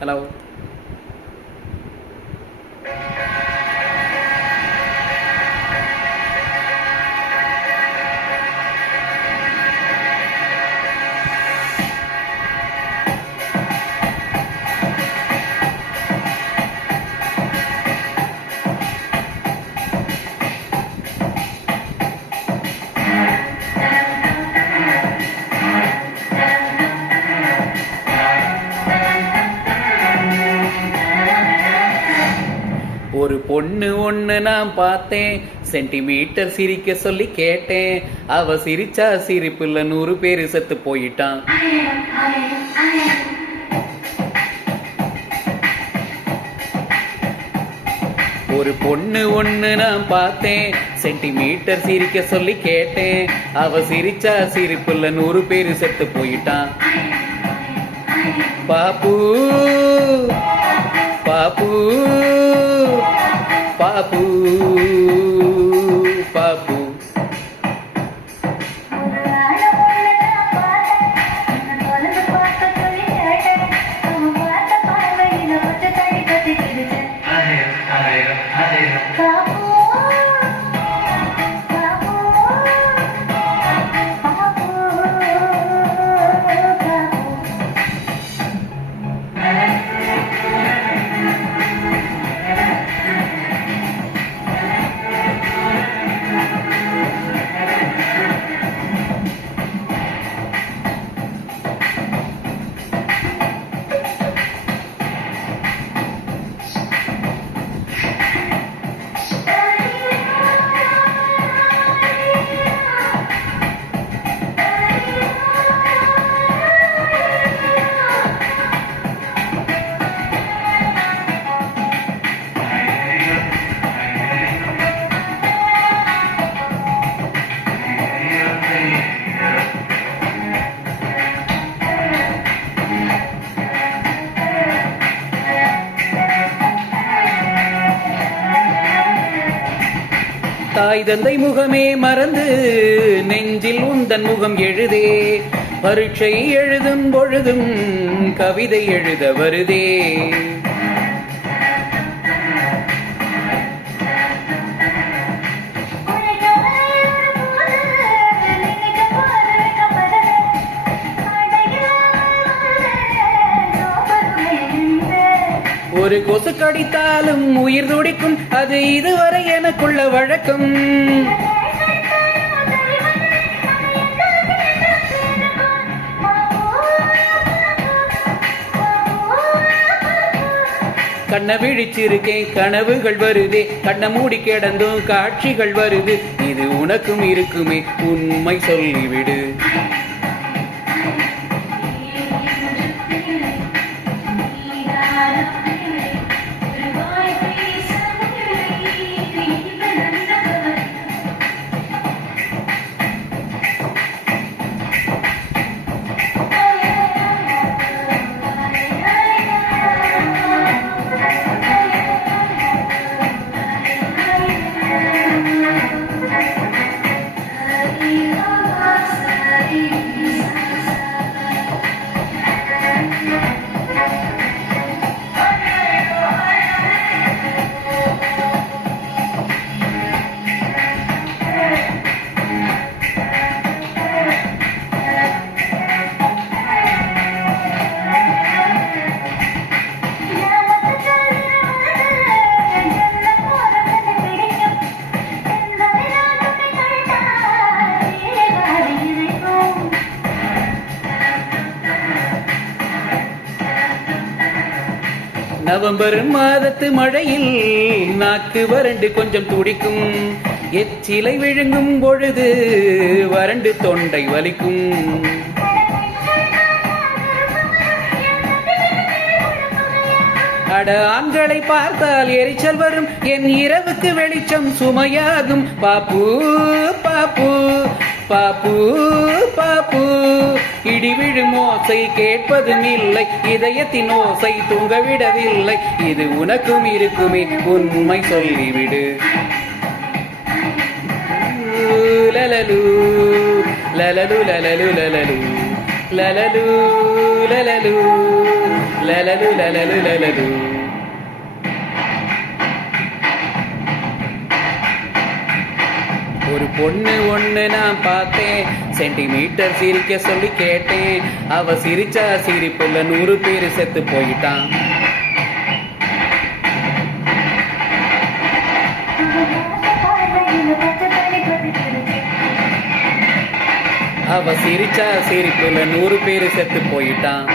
Hello. ஒரு பொண்ணு ஒண்ணு நான் பார்த்தேன், சென்டிமீட்டர் சிரிக்க சொல்லி கேட்டேன். அவ சிரிச்சா சிரிப்புல 100 பேரு செத்து போயிட்டான். ஒரு பொண்ணு ஒண்ணு நான் பார்த்தேன், சென்டிமீட்டர் சிரிக்க சொல்லி கேட்டேன். அவ சிரிச்சா சிரிப்புல 100 பேரு செத்து போயிட்டான். பாப்பு பாப்பு பாப்பு பாப்பு. தாய் தந்தை முகமே மறந்து நெஞ்சில் உந்தன் முகம் எழுதே. பரீட்சை எழுதும் பொழுதும் கவிதை எழுத வருதே. ஒரு கொசு கடித்தாலும் உயிர் துடிக்கும், அது இதுவரை எனக்குள்ள வழக்கம். கண்ணை விழிச்சிருக்கேன், கனவுகள் வருதே. கண்ணை மூடி கிடந்தும் காட்சிகள் வருது. இது உனக்கும் இருக்குமே, உண்மை சொல்லிவிடு. நவம்பர் மாதத்து மழையில் நாக்கு வறண்டு கொஞ்சம் துடிக்கும். எச்சிலை விழுங்கும் பொழுது வறண்டு தொண்டை வலிக்கும். அட ஆண்களை பார்த்தால் எரிச்சல் வரும், என் இரவுக்கு வெளிச்சம் சுமையாகும். பாப்பு பாப்பு பாப்பு பாப்பு. இடி விழும் ஓசை கேட்பதும் இல்லை, இதயத்தின் ஓசை தூங்கவிடவில்லை. இது உனக்கும் இருக்குமே, உண்மை சொல்லிவிடு. லலலு லலலு லலலு லலலு லலலு லலலு லலலு லலலு லலலு. ஒரு பொண்ணு ஒண்ணு நான் பார்த்தேன், சென்டிமீட்டர் சிரிக்க சொல்லி கேட்டேன். அவ சிரிச்சா சிரிப்புல 100 பேரு செத்து போயிட்டான். அவ சிரிச்சா சிரிப்புல 100 பேரு செத்து போயிட்டான்.